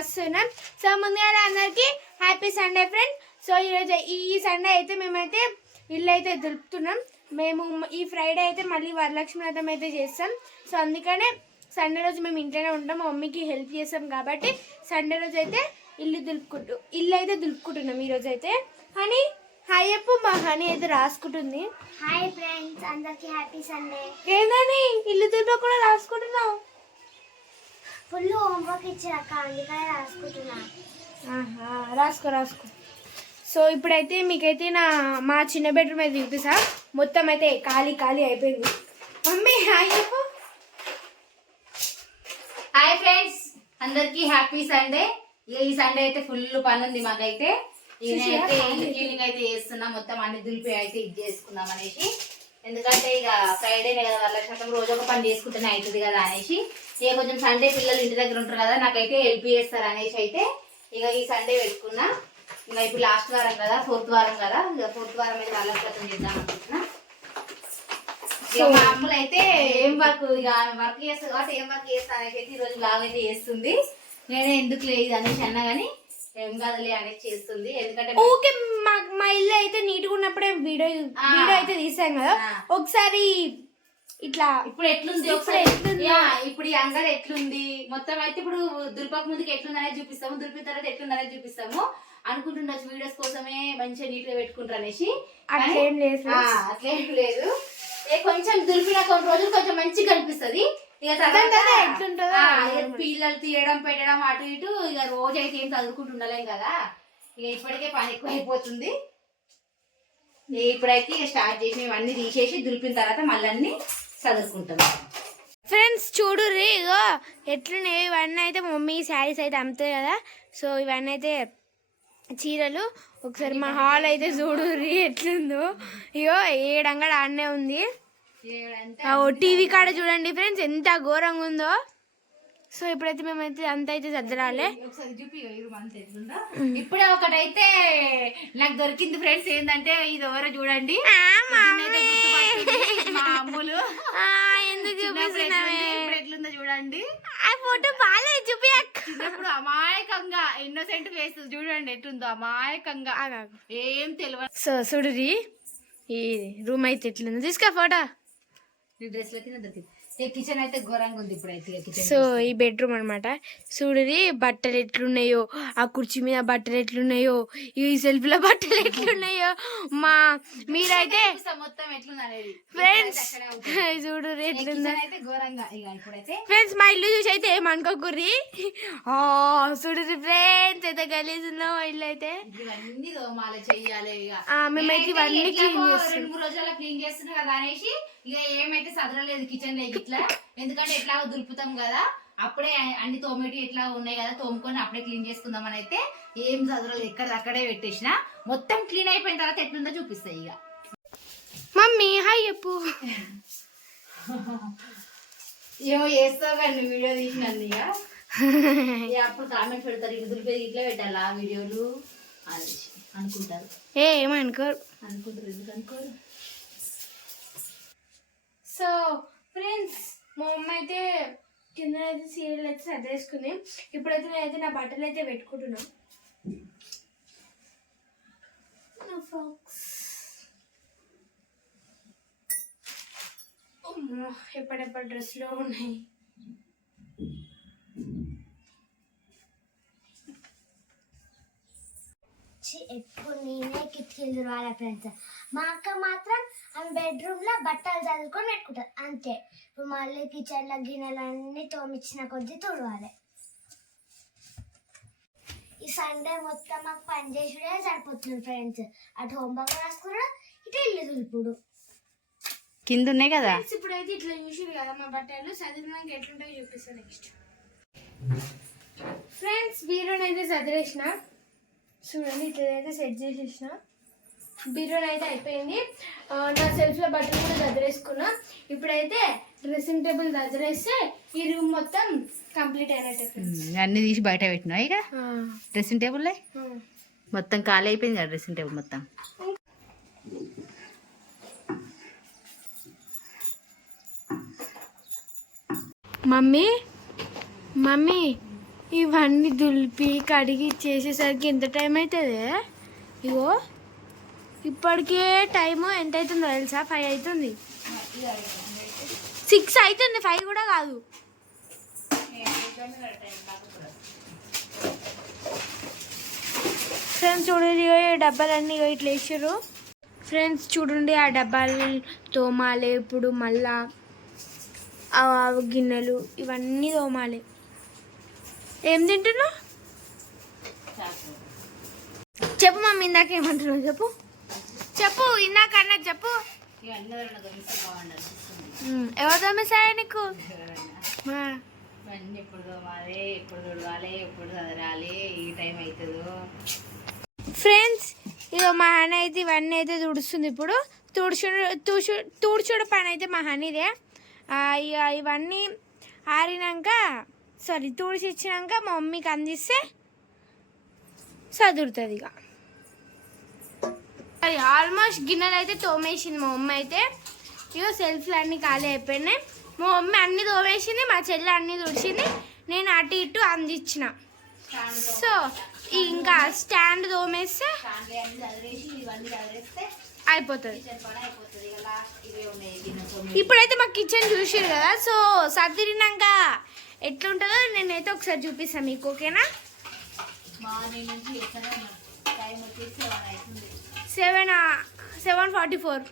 రాస్తున్నాం. సో ముందుగా అందరికి హ్యాపీ సండే ఫ్రెండ్. సో ఈరోజు ఈ సండే అయితే మేమైతే ఇల్లు అయితే దులుపుతున్నాం. మేము ఈ ఫ్రైడే అయితే మళ్ళీ వరలక్ష్మి వ్రతం అయితే చేస్తాం. సో అందుకనే సండే రోజు మేము ఇంట్లోనే ఉంటాం, మా మమ్మీకి హెల్ప్ చేస్తాం కాబట్టి సండే రోజు అయితే ఇల్లు అయితే దులుపుకుంటున్నాం. ఈరోజు అయితే హనీ హాయ్ చెప్పు. మా హనీ అయితే రాసుకుంటుంది. హాయ్ ఫ్రెండ్స్, అందరికి హ్యాపీ సండే. ఏందని ఇల్లు దులుపకుండా రాసుకుంటున్నావు? ఫుల్ హోంవర్క్ ఇచ్చాక అందుకనే రాసుకుంటున్నా. రాసుకో. సో ఇప్పుడైతే మీకైతే మా చిన్న బెడ్రూమ్ అయితే చూపిస్తా. మొత్తం అయితే ఖాళీ అయిపోయింది. మమ్మీ హాయ్ చెప్పు. హాయ్ ఫ్రెండ్స్, అందరికి హ్యాపీ సండే. ఈ సండే అయితే ఫుల్ పని ఉంది మాకైతే. నేనైతే క్లీనింగ్ అయితే చేస్తున్నా, మొత్తం అన్ని దులిపి అయితే ఇది చేసుకుందాం అనేసి. ఎందుకంటే ఇక ఫ్రైడేనే కదా వరలక్ష్మి, రోజు ఒక పని చేసుకుంటేనే అవుతుంది కదా అనేసి. ఇక కొంచెం సండే పిల్లలు ఇంటి దగ్గర ఉంటారు కదా, నాకైతే హెల్ప్ చేస్తారు అనేసి అయితే ఇక ఈ సండే పెట్టుకున్నా. ఇంకా ఇప్పుడు లాస్ట్ వారం కదా, ఫోర్త్ వారం కదా, ఇక ఫోర్త్ వారం అయితే వరలక్ష్మి చేద్దాం అనుకుంటున్నా. ఇక మా అమ్మలు అయితే ఏం వర్క్ చేస్తుంది కాబట్టి ఏం వర్క్ చేస్తా అనేసి అయితే ఈరోజు బ్లాగ్ అయితే చేస్తుంది. నేనే ఎందుకు లేదు అనేసి అన్నా కానీ ఏం కాదులే అనేది చేస్తుంది. ఎందుకంటే ఓకే, మా ఇల్లు అయితే నీట్గా ఉన్నప్పుడే వీడియో అయితే తీసాం కదా. ఒకసారి ఇట్లా ఇప్పుడు ఎట్లుంది, ఇప్పుడు ఈ అంగడి ఎట్లుంది మొత్తం అయితే ఇప్పుడు దుర్పక ముందుకు ఎట్లుంది అనేది చూపిస్తాము, దుర్పిన తర్వాత ఎట్లుంది అనేది చూపిస్తాము. అనుకుంటుండొచ్చు వీడియోస్ కోసమే మంచిగా నీట్ గా పెట్టుకుంటారు అనేసి. అట్లేం లేదు. కొంచెం దులిపిన కొన్ని రోజులు కొంచెం మంచిగా కనిపిస్తుంది. ఇక తర్వాత పిల్లలు తీయడం పెట్టడం అటు ఇటు ఇక రోజు అయితే ఏం చదువుకుంటుండలేం కదా. ఇక ఇప్పటికే పని ఎక్కువ అయిపోతుంది. ఇప్పుడైతే ఇక స్టార్ట్ చేసి ఇవన్నీ తీసేసి దులిపిన తర్వాత మళ్ళీ చదువుకుంటాం. ఫ్రెండ్స్ చూడుర్రి, ఇగో ఎట్లున్నాయి ఇవన్నీ. అయితే మమ్మీ శారీస్ అయితే అమ్ముతాయి కదా. సో ఇవన్నీ అయితే చీరలు. ఒకసారి మా హాల్ అయితే చూడుర్రి ఎట్లుందో. ఇగో ఏడంగడ ఆడనే ఉంది. టీవీ కాడ చూడండి ఫ్రెండ్స్ ఎంత ఘోరంగా ఉందో. సో ఇప్పుడైతే మేమైతే అంత అయితే సర్దరాలే. ఇప్పుడే ఒకటైతే నాకు దొరికింది ఫ్రెండ్స్. ఏంటంటే ఇది ఎవరో చూడండి, మా అమ్ములు. ఎందుకు చూపిస్తున్నావే? ఇప్పుడు ఎట్లుందో చూడండి. ఆ ఫోటో బాగాలేదు, చూపి. ఇప్పుడు అమాయకంగా ఇన్నోసెంట్ ఫేస్ చూడండి ఎట్లుందో, అమాయకంగా ఏం తెలియదు. సో చూడురి ఈ రూమ్ అయితే ఎట్లుందో. తీసుకో ఫోటో. డ్రెస్ లో దొరికింది. కిచెన్ అయితే ఘోరంగా ఉంది ఇప్పుడైతే. సో ఈ బెడ్రూమ్ అనమాట. చూడరి బట్టలు ఎట్లున్నాయో, ఆ కుర్చీ మీద బట్టలు ఎట్లున్నాయో, ఈ సెల్ఫ్ లో బట్టలు ఎట్లున్నాయో. మీరైతే మొత్తం ఎట్లుంది ఫ్రెండ్స్ చూడరి ఎట్లుందో. ఫ్రెండ్స్ మా ఇల్లు చూసి అయితే ఏమనుకోకుర్రి. చూడరి ఫ్రెండ్స్ అయితే గలీజ్ ఉందో మా ఇల్లు అయితే. మేమైతే ఇవన్నీ క్లీన్ చేస్తాం. 2-3 రోజుల్లో క్లీన్ చేస్తున్నాం కదా అనేసి ఇక ఏమైతే సదరలేదు కిచెన్ లో ఇట్లా. ఎందుకంటే ఎట్లా దులుపుతాం కదా, అప్పుడే అన్ని తోమేటి ఎట్లా ఉన్నాయి కదా, తోముకొని అప్పుడే క్లీన్ చేసుకుందాం అని అయితే ఏం చదవలేదు, అక్కడే పెట్టేసిన. మొత్తం క్లీన్ అయిపోయిన తర్వాత ఎట్లుందో చూపిస్తాయి. ఇక మమ్మీ హాయ్ చెప్పు. ఏమో చేస్తావు కానీ వీడియో తీసినాను. ఇక అప్పుడు కామెంట్ పెడతారు, ఇటు దులిపేది ఇట్లా పెట్టాలా వీడియోలు అనేసి అనుకుంటారు. ఏమనుకోరు. ఎందుకు అనుకోరు. సో ఫ్రెండ్స్ మా మమ్మీ అయితే కింద అయితే సీరియల్ అయితే సర్దేసుకుంది. ఇప్పుడైతే నేనైతే నా బట్టలు అయితే పెట్టుకుంటున్నాను. నా ఫ్రాక్స్ ఎప్పుడెప్పుడు డ్రెస్లో ఉన్నాయి. ఎప్పుడు నేనే కిటికీలు తుడవాలి ఫ్రెండ్స్. మా అక్క మాత్రం ఆమె బెడ్రూమ్ లో బట్టలు చదువుకొని పెట్టుకుంటారు అంతే. ఇప్పుడు మళ్ళీ కిచెన్ లో గిన్నెలన్నీ తోమిచ్చిన కొద్దీ తుడవాలి. ఈ సండే మొత్తం మాకు పని చేసుడే సరిపోతుంది ఫ్రెండ్స్. అటు హోంవర్క్ రాసుకున్నాడు, ఇటు ఇల్లు తులుపుడు. కింద ఉన్నాయి కదా. ఇప్పుడైతే ఇట్లా చూసారు కదా మా బట్టలు చదివినాక ఎట్లుంటాయో చూపిస్తాను నెక్స్ట్. ఫ్రెండ్స్ బీరోని అయితే చదివేసిన చూడండి, ఇట్లయితే సెట్ చేసేసిన. బీరోని అయితే అయిపోయింది. నా సెల్ఫ్లో బట్టలు కూడా దద్దరేసుకున్నా. ఇప్పుడైతే డ్రెస్సింగ్ టేబుల్ దద్దరేస్తే ఈ రూమ్ మొత్తం కంప్లీట్ అయినట్టు. అన్ని తీసి బయట పెట్టినా ఇక డ్రెస్సింగ్ టేబుల్ మొత్తం ఖాళీ అయిపోయింది కదా డ్రెస్సింగ్ టేబుల్ మొత్తం. మమ్మీ మమ్మీ ఇవన్నీ దులిపి కడిగి చేసేసరికి ఎంత టైం అవుతుంది? ఇగో ఇప్పటికే టైము ఎంత అవుతుందో తెలుసా? 5 అవుతుంది, 6 అవుతుంది, 5 కూడా కాదు. ఫ్రెండ్స్ చూడండి, ఈ డబ్బాలన్నీ ఇట్లా వేసారు. ఫ్రెండ్స్ చూడండి, ఆ డబ్బాలు తోమాలి ఇప్పుడు. మళ్ళా ఆ గిన్నెలు ఇవన్నీ తోమాలి. ఏం తింటున్నావు? చెప్పు మమ్మీ, ఇందాక ఏమంటున్నావు? చెప్పు చెప్పు, ఇందాక అన్నది చెప్పు. ఎవరు తోమేశారా నీకు? ఎప్పుడు తోమాలి, ఎప్పుడు తుడవాలి, ఎప్పుడు చదరాలి, ఈ టైం అవుతుందో. ఫ్రెండ్స్ ఇక మా హనీ అయితే ఇవన్నీ అయితే తుడుస్తుంది ఇప్పుడు. తుడుచుడు పని అయితే మా హనీదే. ఇక ఇవన్నీ ఆరినాక తుడిచి ఇచ్చినాక మా మమ్మీకి అందిస్తే చదువుతుంది. ఇక ఆల్మోస్ట్ గిన్నెలు అయితే తోమేసింది మా మమ్మీ అయితే. ఇక సెల్ఫ్లు అన్నీ ఖాళీ అయిపోయినాయి. మా మమ్మీ అన్నీ తోమేసింది, మా చెల్లి అన్నీ తుడిచింది, నేను అటు ఇటు అందించిన. సో ఇంకా స్టాండ్ తోమేస్తే అయిపోతుంది. ఇప్పుడైతే మా కిచెన్ చూసారు కదా. సో సర్దిరినాక ఎట్లుంటుందో నేనైతే ఒకసారి చూపిస్తాను మీకు, ఓకేనా? 7:44.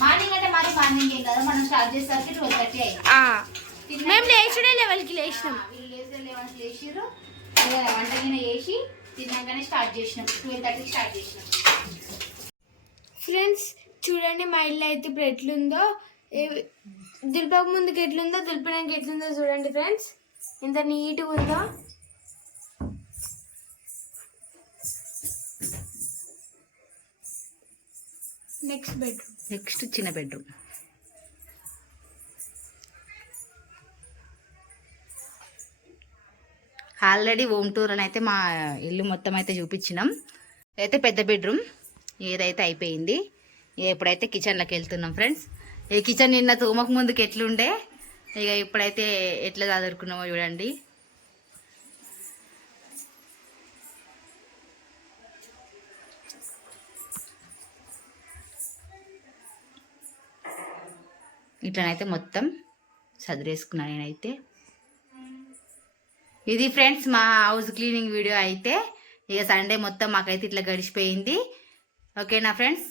మార్నింగ్ అంటే మరి మార్నింగ్ ఏం కదా, మనం స్టార్ట్ చేసేసరికి 12:30 అయింది. మేము లేచుడే లెవెల్కి లేచినాం. వీళ్ళు లేచి 11కి లేచిర్రు. వంట గిన్నె వేసి తిన్నాకనే స్టార్ట్ చేసినాం. 12:30కి స్టార్ట్ చేసినాం. ఫ్రెండ్స్ చూడండి మా ఇల్లు అయితే ఇప్పుడు ఎట్లుందో, దులిపక ముందుకు ఎట్లుందో దులిపినాక ఎట్లుందో చూడండి ఫ్రెండ్స్, ఎంత నీట్గా ఉందో. నెక్స్ట్ చిన్న బెడ్రూమ్. ఆల్రెడీ హోమ్ టూర్ అని అయితే మా ఇల్లు మొత్తం అయితే చూపించినాం. అయితే పెద్ద బెడ్రూమ్ ఏదైతే అయిపోయింది. ఎప్పుడైతే కిచెన్లోకి వెళ్తున్నాం ఫ్రెండ్స్. ఈ కిచెన్ నిన్న తోమకు ముందుకు ఎట్లుండే, ఇక ఇప్పుడైతే ఎట్లా చదువుకున్నామో చూడండి. ఇట్లనైతే మొత్తం చదివేసుకున్నాను నేనైతే. ఇది ఫ్రెండ్స్ మా హౌస్ క్లీనింగ్ వీడియో అయితే. ఇక సండే మొత్తం మాకైతే ఇట్లా గడిచిపోయింది. ఓకేనా ఫ్రెండ్స్?